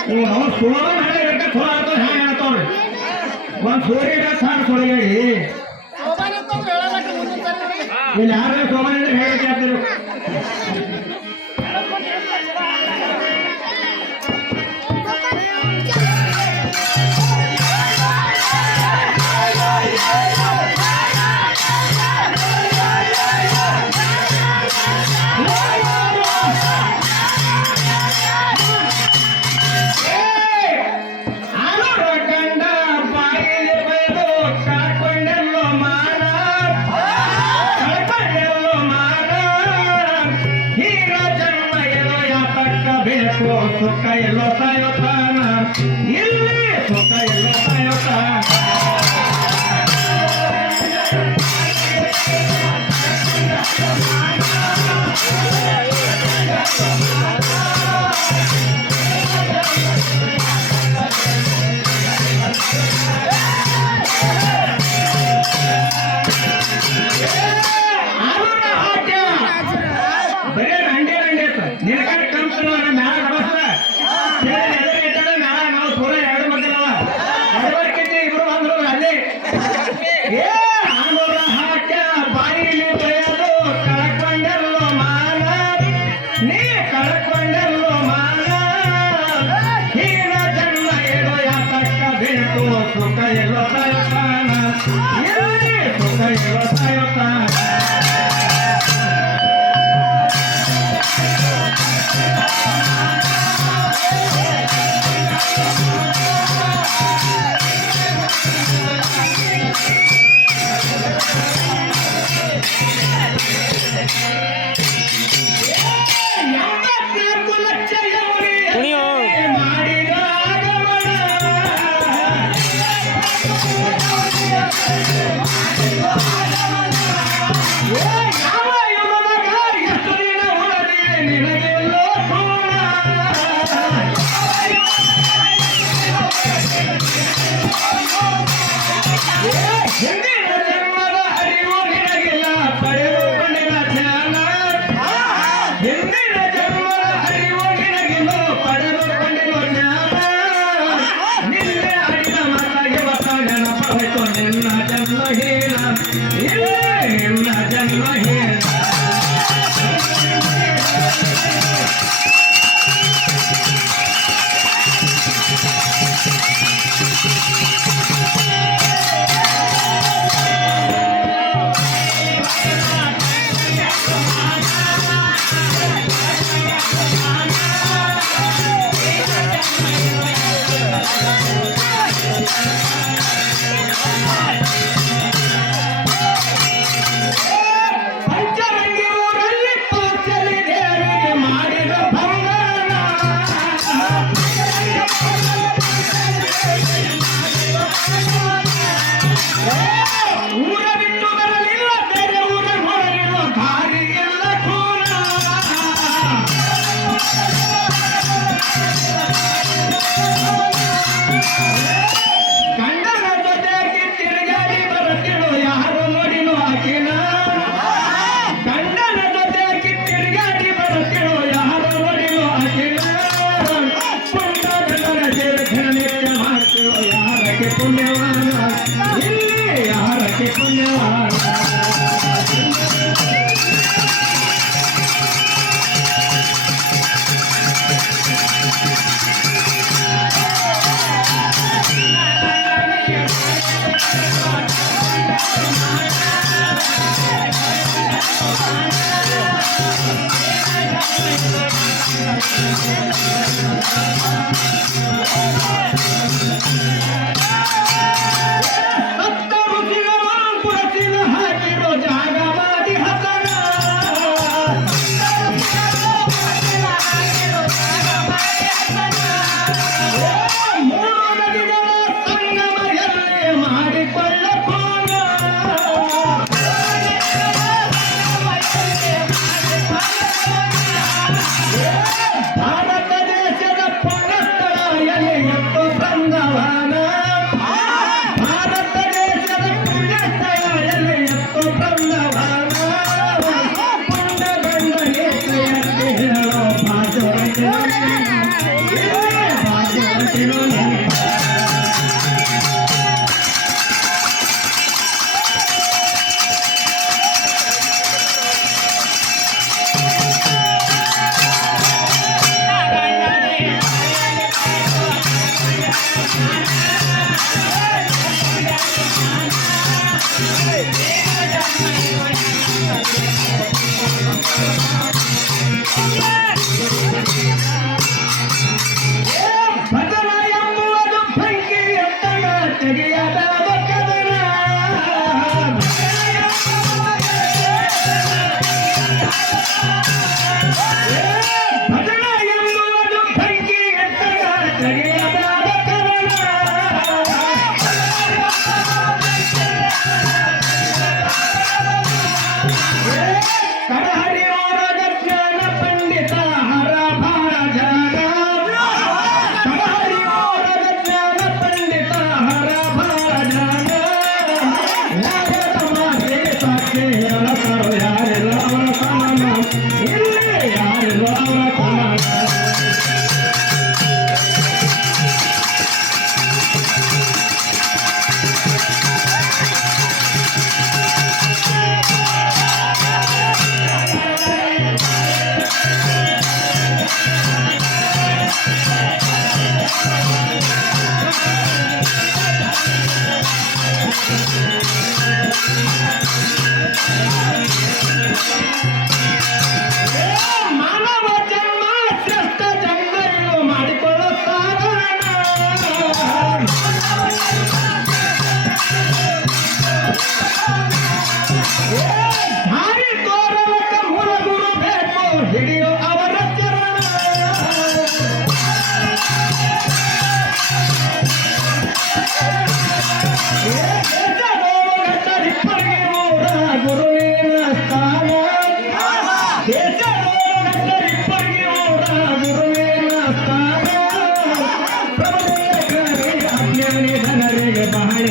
ಅವನು ಸೋಮನ್ ಹಳೆ ಗಂಟೆ ಥೋರ ಅಂತ ಹ್ಯಾಂಗ ಹೇಳ್ತಾವ್ರಿ ಒಂದ್ ಸೂರ್ಯ ಸಾರ್ ಸೊಳಗೇಳಿ ಇಲ್ಲಿ ಯಾರು ಸೋಮನ್ ಅಂದ್ರೆ ಹೇಳಿ ಹಾಕ್ತಿರು ಸುಖ ಎಲ್ಲೋ ಸಾಯೋತಾನ ಇಲ್ಲಿ ಸುಖ ಎಲ್ಲೋ ಸಾಯೋತಾನ ಭಜನ ಎಂಬುವುದು ಭಂಗಿ ಎತ್ತಡ ತೆಗೆಯದ ಕದನ ಭಜನ ಎಂಬುವುದು ಭಂಗಿ ಎತ್ತಡ ತೆಗೆಯದ ಕದನ ಕಡಹರಿಯೋರದ ಜ್ಞಾನ ಪಂಡಿತ ಹರ ಭಾರ ಜಾಗ ಕಡಹರಿಯೋರದ ಜ್ಞಾನ ಪಂಡಿತ ಹರ ಭಾರ ಜಾಗ ಯಾರ ತಮಾಷೆ ಸಾಕ್ಷಿ ಹೇಳತಾರೋ ಯಾರಿಲ್ಲ ಅವರ ಸಮಾನ ಇಲ್ಲಿ ಯಾರಿಲ್ಲ ಅವರ ಸಮಾನ ಮಾನವ ಜನ್ಮ ಶ್ರೇಷ್ಠ ಜನ್ಮ ಇವು ಮಾಡಿಕೊಳ್ಳೋ ಸಾರಣ ಹಾರಿ ತೋರಲಕ್ಕ ಮೂಲ ಗುರು ಬೇಕು ಹಿಡಿಯೋ ಅವರ ಚರಣ ದೇಶದೋಗಟ್ಟರಿಪ್ಪರಿಗೆ ಮೂರ ಗುರುವಿನ ಸ್ಥಾನ ದೇಶದೋಗಟ್ಟರಿಪ್ಪರಿಗೆ ಮೂರ ಗುರುವಿನ ಸ್ಥಾನ ಪ್ರಬಲ ಅಜ್ಞಾನಿ ಜನರಿಗೆ ಬಹಳ